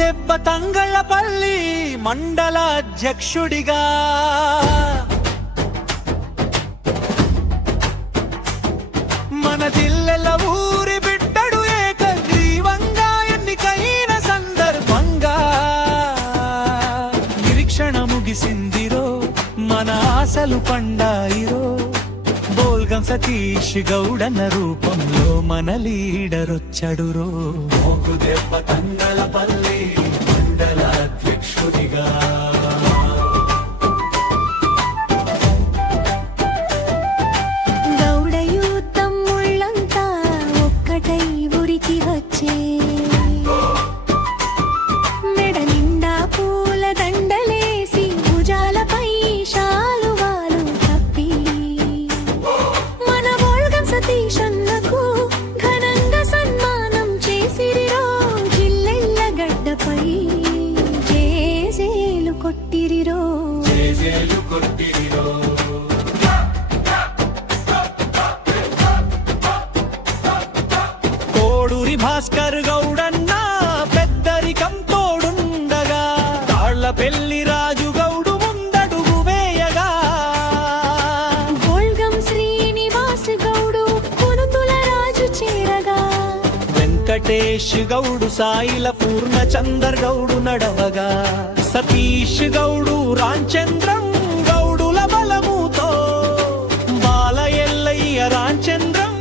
దెబ్బ తంగళ్ళపల్లి మండల అధ్యక్షుడిగా మన జిల్లెల ఊరి బిడ్డడు ఏకగ్రీవంగా ఎన్నికైన సందర్భంగా నిరీక్షణ ముగిసిందిరో మన ఆశలు పండాయిరో బోల్గం సతీష్ గౌడన్న రూపంలో మన లీడరొచ్చడురో మోకు దెబ్బ తంగలపల్లి మండల అధ్యక్షుడిగా కోడూరి భాస్కర్ గౌడన్న పెద్దరికం తోడుండగా తాళ్లపెల్లి రాజు గౌడు ముందడుగు వేయగా గోల్గం శ్రీనివాస్ గౌడు కొనుతుల రాజు చేరగా వెంకటేష్ గౌడు సాయిల పూర్ణచందర్ గౌడు నడవగా సతీష్ గౌడు రాంచంద్రం గౌడుల బలముతో బాల ఎల్లయ్య రాంచంద్రం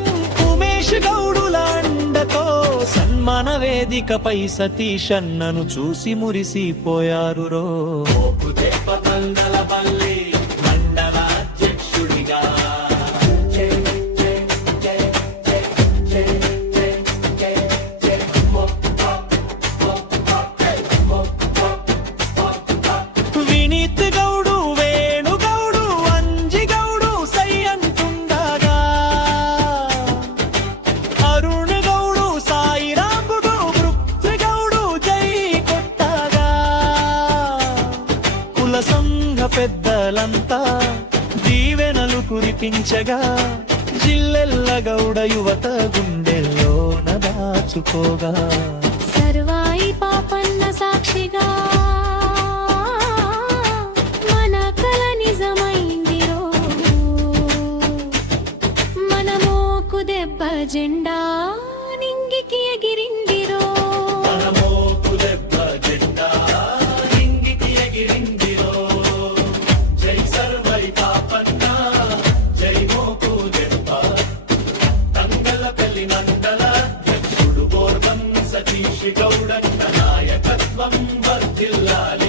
ఉమేష్ గౌడుల అండతో సన్మాన వేదికపై సతీష్ అన్నను చూసి మురిసిపోయారు రో మండల అధ్యక్షుడిగా సంఘ పెద్దలంతా దీవెనలు కురిపించగా జిల్లెల్ల గౌడ యువత గుండెల్లోన దాచుకోగా సర్వాయి పాపన్న సాక్షిగా మన కల నిజమైందిరో మన మోకు దెబ్బ జెండా నింగికి ఎగిరిందిరో గౌడన్న నాయకత్వం వర్ధిల్లాలి.